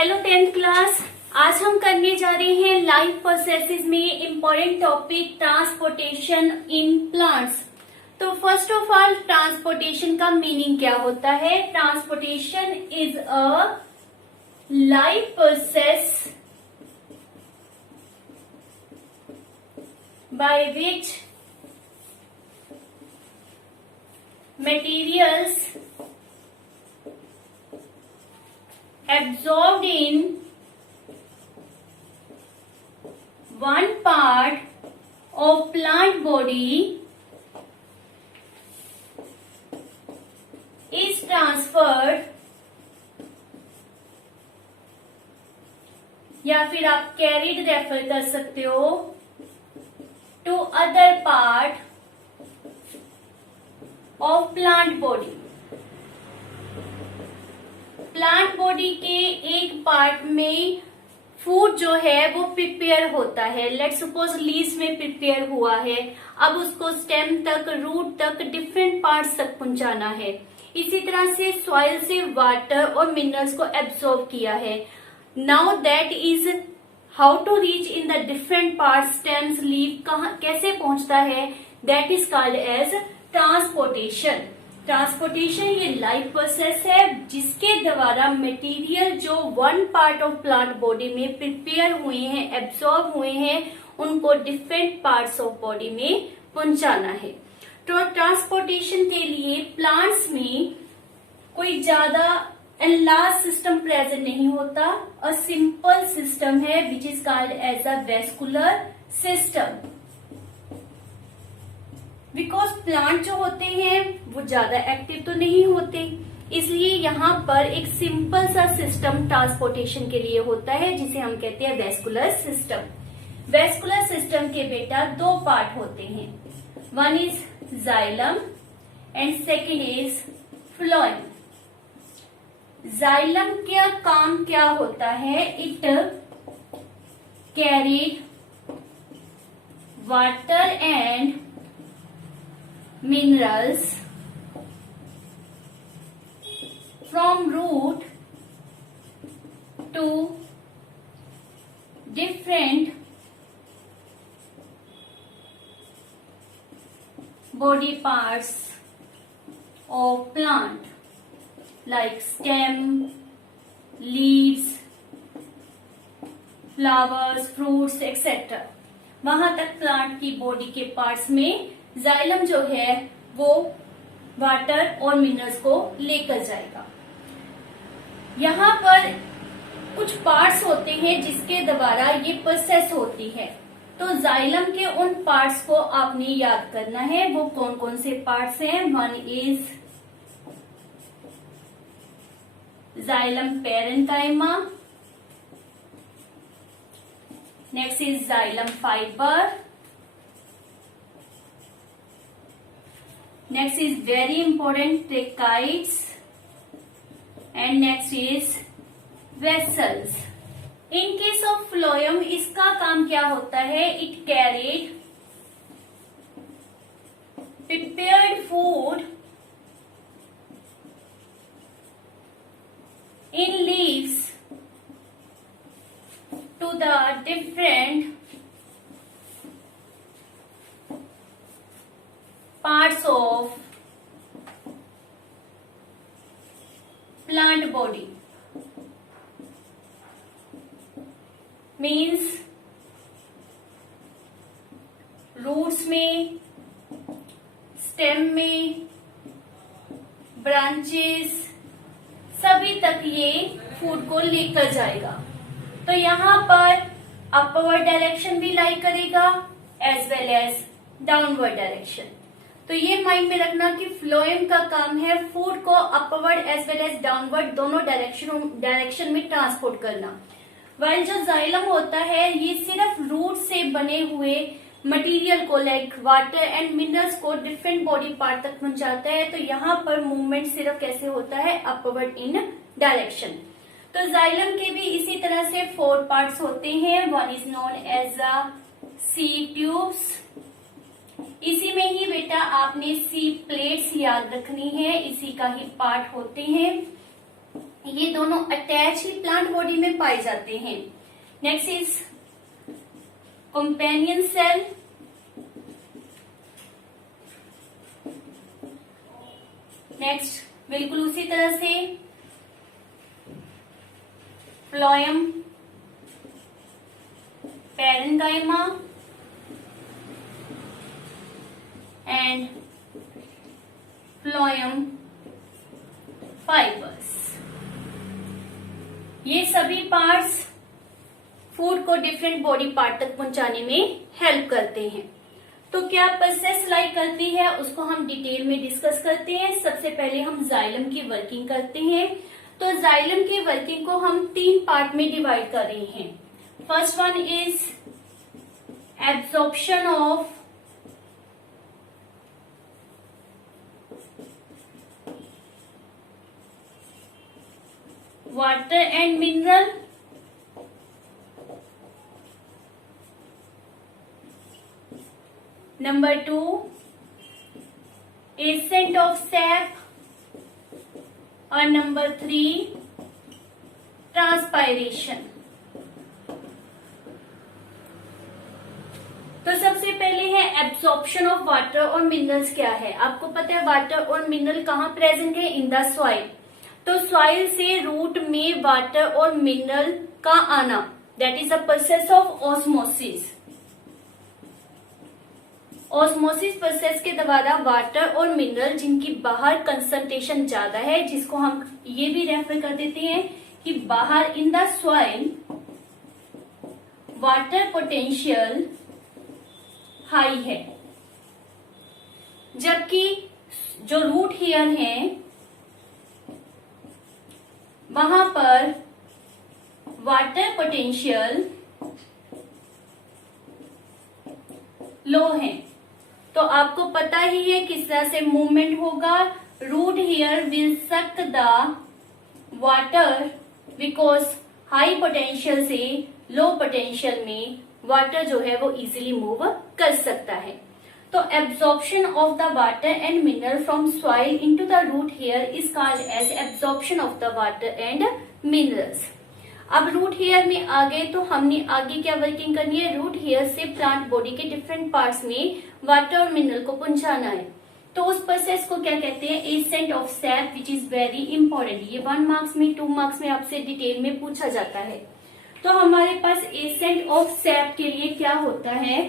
Hello 10th class. आज हम करने जा रहे हैं लाइफ प्रोसेसेस में important topic transportation in plants. तो फर्स्ट ऑफ ऑल ट्रांसपोर्टेशन का मीनिंग क्या होता है? Transportation is a life process by which materials absorbed in one part of plant body is transferred, या फिर आप carried रेफर कर सकते हो, to other part of plant body। Plant body के एक पार्ट में फूड जो है वो प्रिपेयर होता है। लेट सपोज लीव्स में प्रिपेयर हुआ है, अब उसको स्टेम तक, रूट तक, डिफरेंट पार्ट्स तक पहुंचाना है। इसी तरह से सॉइल से वाटर और मिनरल्स को एब्सॉर्ब किया है। Now that is how to reach in the different part, stems, leave कहाँ कैसे पहुंचता है, that is called as transportation. Transportation ये लाइफ प्रोसेस है जिसके द्वारा मटेरियल जो one part of plant body में प्रिपेयर हुए हैं, एब्सॉर्ब हुए हैं, उनको डिफरेंट पार्ट्स ऑफ बॉडी में पहुंचाना है। तो ट्रांसपोर्टेशन के लिए प्लांट्स में कोई ज्यादा एनलार्ज सिस्टम प्रेजेंट नहीं होता। अ सिंपल सिस्टम है which is called as a vascular system. Because plant जो होते हैं वो ज्यादा एक्टिव तो नहीं होते, इसलिए यहाँ पर एक सिंपल सा सिस्टम ट्रांसपोर्टेशन के लिए होता है जिसे हम कहते हैं वेस्कुलर सिस्टम। वेस्कुलर सिस्टम के बेटा दो पार्ट होते हैं, one is xylem and second is phloem. Xylem का काम क्या होता है? It carried water and minerals from root to different body parts of plant like stem, leaves, flowers, fruits etc. वहां तक प्लांट की बॉडी के पार्ट्स में जाइलम जो है वो वाटर और मिनरल्स को लेकर जाएगा। यहाँ पर कुछ पार्ट्स होते हैं जिसके द्वारा ये प्रोसेस होती है। तो जाइलम के उन पार्ट्स को आपने याद करना है। वो कौन कौन से पार्ट्स हैं? One is xylem parenchyma, next is xylem fibre, next is very important tracheids, and next is vessels। in case of phloem इसका काम क्या होता है? it carried prepared food in leaves to the different parts of plant body। means roots में, stem में, branches सभी तक ये फूड को लेकर जाएगा। तो यहाँ पर अपवर्ड डायरेक्शन भी लाई करेगा as well as downward direction. तो ये माइंड में रखना कि फ्लोएम का काम है फूड को upward as well as downward दोनों डायरेक्शन में ट्रांसपोर्ट करना। वाइल जो जाइलम होता है ये सिर्फ रूट से बने हुए मटेरियल को लाइक वाटर एंड मिनरल्स को डिफरेंट बॉडी पार्ट तक पहुंचाता है। तो यहाँ पर मूवमेंट सिर्फ कैसे होता है? Upward in direction. तो जाइलम के भी इसी तरह से 4 पार्ट्स होते हैं। One is known as a seed tubes, इसी में ही बेटा आपने सी प्लेट्स याद रखनी है, इसी का ही पार्ट होते हैं। ये दोनों अटैच ही प्लांट बॉडी में पाए जाते हैं। Next is companion cell. Next बिल्कुल उसी तरह से phloem, parenchyma and phloem fibres. ये सभी पार्ट्स फूड को डिफरेंट बॉडी पार्ट तक पहुंचाने में हेल्प करते हैं। तो क्या प्रोसेस लाइक करती है उसको हम डिटेल में डिस्कस करते हैं। सबसे पहले हम जाइलम की वर्किंग करते हैं। तो जाइलम की वर्किंग को हम 3 पार्ट में डिवाइड कर रहे हैं। First one is absorption of water and mineral, number 2 accent of SAP, और नंबर 3 ट्रांसपायरेशन। तो सबसे पहले है एब्जॉर्प्शन ऑफ वाटर और मिनरल्स। क्या है आपको पता है वाटर और मिनरल कहाँ प्रेजेंट है? In the soil. तो सॉइल से रूट में वाटर और मिनरल का आना, that is a process of osmosis. Osmosis process के द्वारा वाटर और मिनरल जिनकी बाहर कंसंट्रेशन ज्यादा है, जिसको हम ये भी रेफर कर देते हैं कि बाहर in the soil water potential high है, जबकि जो रूट हेयर है वहां पर वाटर पोटेंशियल लो है। तो आपको पता ही है किस तरह से मूवमेंट होगा। Root hair will suck the water because high potential से लो पोटेंशियल में वाटर जो है वो इजीली मूव कर सकता है। तो absorption of the water and mineral from soil into the root hair is called as absorption of the water and minerals. अब रूट हेयर में आ गए तो हमने आगे क्या वर्किंग करनी है? रूट हेयर से प्लांट बॉडी के डिफरेंट पार्ट्स में वाटर और मिनरल को पहुंचाना है। तो उस प्रोसेस को क्या कहते हैं? Accent of SAP, which is very important. ये 1 मार्क्स में 2 मार्क्स में आपसे डिटेल में पूछा जाता है। तो हमारे पास एसेंट ऑफ सैप के लिए क्या होता है?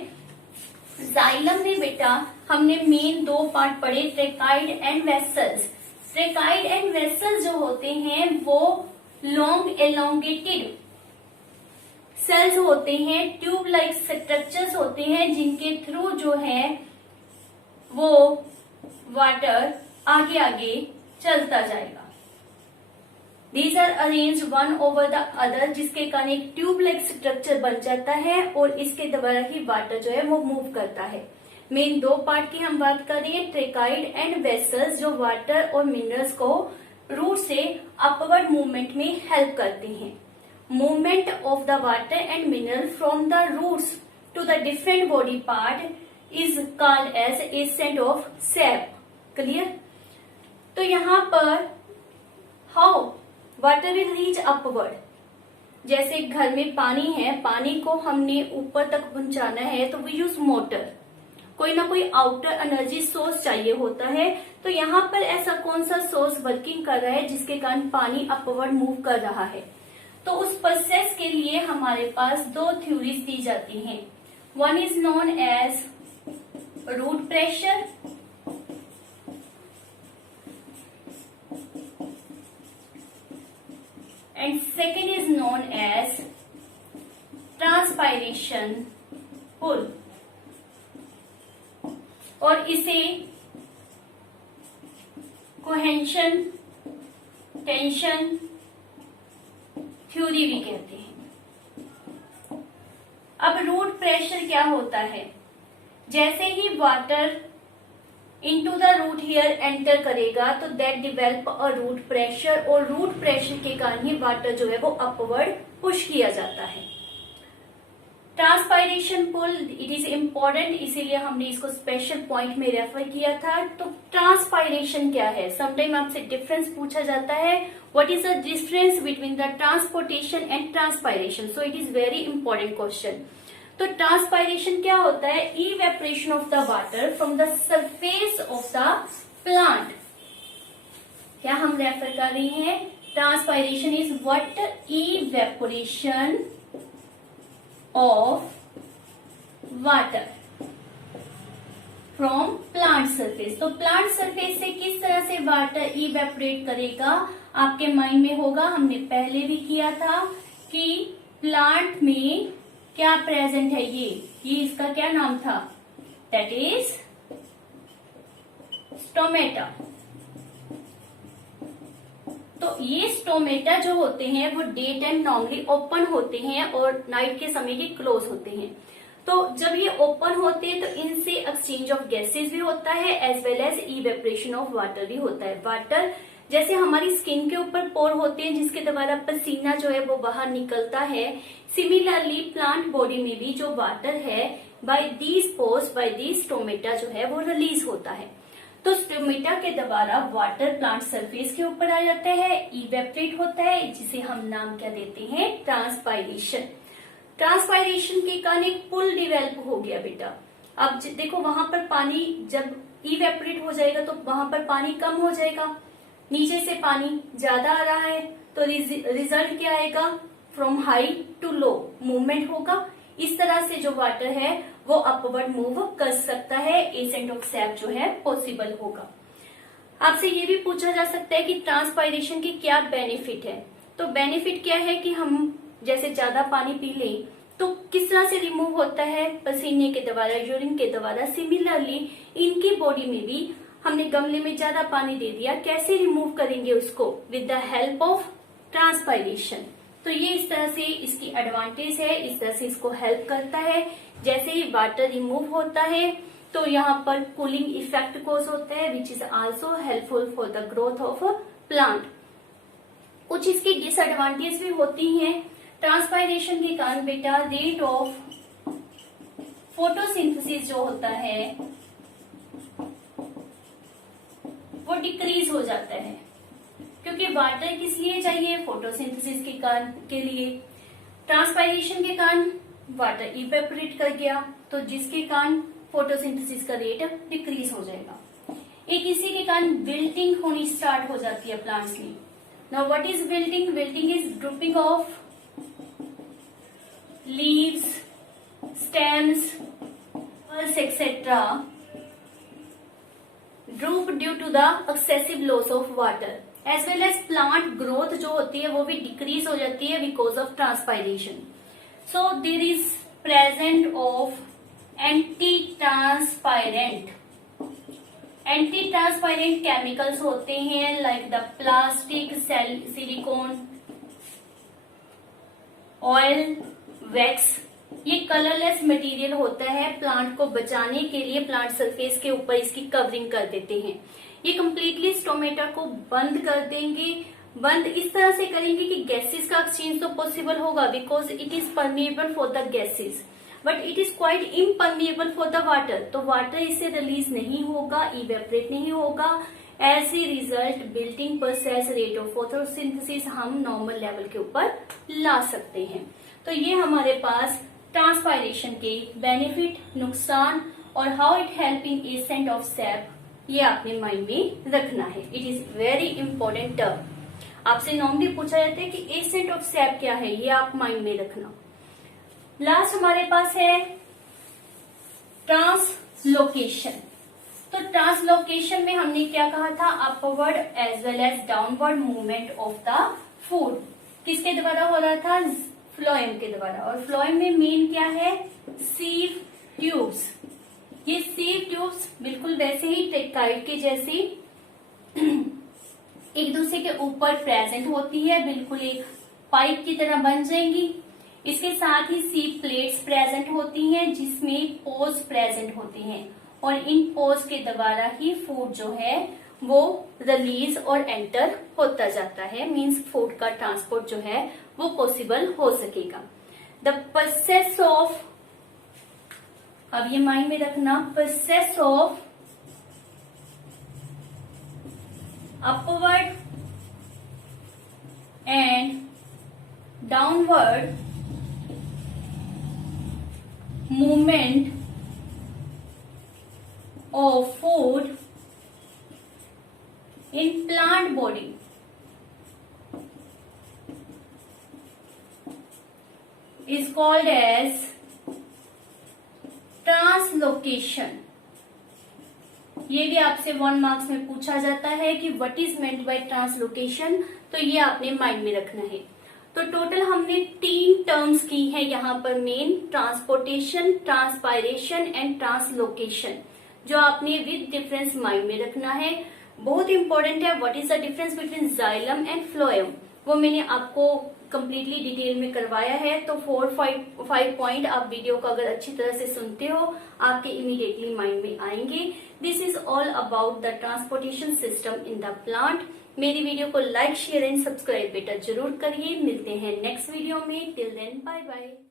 जाइलम में बेटा हमने मेन 2 पार्ट पढ़े, tracheid and vessels. Tracheid and vessels जो होते हैं वो लॉन्ग एलोंगेटेड सेल्स होते हैं, ट्यूब लाइक स्ट्रक्चर्स होते हैं, जिनके थ्रू जो है वो वाटर आगे आगे चलता जाएगा। These are arranged one over the other, जिसके कारण एक ट्यूब लाइक स्ट्रक्चर बन जाता है और इसके द्वारा ही वाटर जो है वो मूव करता है। मेन 2 पार्ट की हम बात कर रहे हैं, ट्रेकाइड एंड वेसल्स, जो वाटर और मिनरल्स को रूट से अपवर्ड मूवमेंट में हेल्प करते हैं। Movement of the water and mineral from the roots to the different body part is called as ascent of sap. Clear? तो यहाँ पर how water will reach upward, जैसे घर में पानी है, पानी को हमने ऊपर तक पहुंचाना है तो वी यूज मोटर। कोई ना कोई आउटर एनर्जी सोर्स चाहिए होता है। तो यहाँ पर ऐसा कौन सा सोर्स वर्किंग कर रहा है जिसके कारण पानी अपवर्ड मूव कर रहा है? तो उस प्रोसेस के लिए हमारे पास 2 थ्योरीज दी जाती हैं। One is known as root pressure and second is known as transpiration pull, और इसे कोहेंशन टेंशन थ्योरी भी कहते हैं। अब रूट प्रेशर क्या होता है? जैसे ही water into the root hair enter करेगा तो that develop a root pressure, और रूट प्रेशर के कारण ही वाटर जो है वो अपवर्ड पुश किया जाता है। Transpiration pull it is important, इसीलिए हमने इसको स्पेशल पॉइंट में रेफर किया था। तो ट्रांसपायरेशन क्या है? समटाइम आपसे डिफरेंस पूछा जाता है, what is the difference between the transportation and transpiration, so it is very important question. तो ट्रांसपायरेशन क्या होता है? Evaporation of the water from the surface of the plant. क्या हम रेफर कर रहे हैं? Transpiration is what? Evaporation of water from plant surface. तो प्लांट सरफेस से किस तरह से वाटर इवेपोरेट करेगा आपके माइंड में होगा, हमने पहले भी किया था कि प्लांट में क्या प्रेजेंट है, ये इसका क्या नाम था? That is stomata. तो ये स्टोमेटा जो होते हैं वो डे टाइम नॉर्मली ओपन होते हैं और नाइट के समय ये क्लोज होते हैं। तो जब ये ओपन होते हैं तो इनसे एक्सचेंज ऑफ गैसेस भी होता है as well as evaporation of water भी होता है। वाटर जैसे हमारी स्किन के ऊपर पोर होते हैं जिसके द्वारा पसीना जो है वो बाहर निकलता है, सिमिलरली प्लांट बॉडी में भी जो वाटर है by these pores, by these stomata जो है वो रिलीज होता है। तो स्टोमेटा के द्वारा वाटर प्लांट सरफेस के ऊपर आ जाता है, इवेपोरेट होता है, जिसे हम नाम क्या देते हैं? ट्रांसपायरेशन। ट्रांसपायरेशन के कारण एक पुल डिवेल्प हो गया बेटा। अब देखो वहां पर पानी जब इवेपोरेट हो जाएगा तो वहां पर पानी कम हो जाएगा, नीचे से पानी ज्यादा आ रहा है, तो रिजल्ट क्या आएगा? From high to low movement होगा। इस तरह से जो वाटर है वो अपवर्ड मूव कर सकता है, एसेंट ऑफ सैप जो है पॉसिबल होगा। आपसे ये भी पूछा जा सकता है कि ट्रांसपायरेशन के क्या बेनिफिट है। तो बेनिफिट क्या है कि हम जैसे ज्यादा पानी पी लें तो किस तरह से रिमूव होता है? पसीने के द्वारा, यूरिन के द्वारा। सिमिलरली इनकी बॉडी में भी हमने गमले में ज्यादा पानी दे दिया, कैसे रिमूव करेंगे उसको? With the help of transpiration. तो ये इस तरह से इसकी एडवांटेज है, इस तरह से इसको हेल्प करता है। जैसे ही वाटर रिमूव होता है तो यहाँ पर कूलिंग इफेक्ट कोज होता है which is also helpful for the growth of plant. कुछ इसकी डिसएडवांटेज भी होती हैं। ट्रांसपायरेशन के कारण बेटा रेट ऑफ फोटोसिंथेसिस जो होता है वो डिक्रीज हो जाता है, क्योंकि वाटर किस लिए चाहिए? फोटोसिंथेसिस के कारण के लिए। ट्रांसपायरेशन के कारण वाटर इवेपोरेट कर गया तो जिसके कारण फोटोसिंथेसिस का रेट डिक्रीज हो जाएगा। एक इसी के कारण विल्टिंग होनी स्टार्ट हो जाती है प्लांट्स में। Now what is wilting? Wilting is drooping of leaves, stems, etc. droop due to the excessive loss of water as well as plant growth जो होती है वो भी decrease हो जाती है because of transpiration. So there is present of anti-transparent chemicals होते हैं like the plastic, silicone, oil, wax. ये कलरलेस मटेरियल होता है, प्लांट को बचाने के लिए प्लांट सरफेस के ऊपर इसकी कवरिंग कर देते हैं। ये कम्प्लीटली स्टोमेटा को बंद कर देंगे। बंद इस तरह से करेंगे कि गैसेस का एक्सचेंज तो पॉसिबल होगा because it is permeable for the gases, but it is quite impermeable for the water. तो वाटर इससे रिलीज नहीं होगा, इवेपोरेट नहीं होगा। As a result wilting process, rate of photosynthesis हम नॉर्मल लेवल के ऊपर ला सकते हैं। तो ये हमारे पास ट्रांसपायरेशन के बेनिफिट, नुकसान और how it help in accent of SAP, ये आपने माइंड में रखना है। It is very important term. आपसे नॉर्मली पूछा जाता है कि एसेंट ऑफ सैप क्या है, ये आप माइंड में रखना। लास्ट हमारे पास है ट्रांसलोकेशन। तो ट्रांसलोकेशन में हमने क्या कहा था? Upward as well as downward movement of the food किसके द्वारा हो रहा था? फ्लोएम के द्वारा। और फ्लोएम में मेन क्या है? Sieve tubes. ये सीव ट्यूब्स बिल्कुल वैसे ही टेक्टाइल के जैसे एक दूसरे के ऊपर प्रेजेंट होती है, बिल्कुल एक पाइप की तरह बन जाएंगी। इसके साथ ही सीव प्लेट्स प्रेजेंट होती हैं जिसमें पोर्स प्रेजेंट होती हैं और इन पोर्स के द्वारा ही फूड जो है वो रिलीज और एंटर होता जाता है, मींस फूड का ट्रांसपोर्ट जो है वो पॉसिबल हो सकेगा। द प्रोसेस ऑफ अब ये माइंड में रखना, process of upward and downward movement of food in plant body is called as translocation. ये भी आपसे 1 मार्क्स में पूछा जाता है कि what is meant by translocation, तो ये आपने माइंड में रखना है। तो टोटल हमने 3 टर्म्स की है यहाँ पर main, transportation, transpiration and translocation, जो आपने विद डिफरेंस माइंड में रखना है। बहुत इंपॉर्टेंट है, what is the difference between xylem and phloem, वो मैंने आपको कंप्लीटली डिटेल में करवाया है। तो 4-5 पॉइंट आप वीडियो को अगर अच्छी तरह से सुनते हो आपके इमीडिएटली माइंड में आएंगे। This is all about the transportation system in the plant. मेरी वीडियो को लाइक, शेयर एंड सब्सक्राइब बेटा जरूर करिए। मिलते हैं नेक्स्ट वीडियो में। Till then bye bye.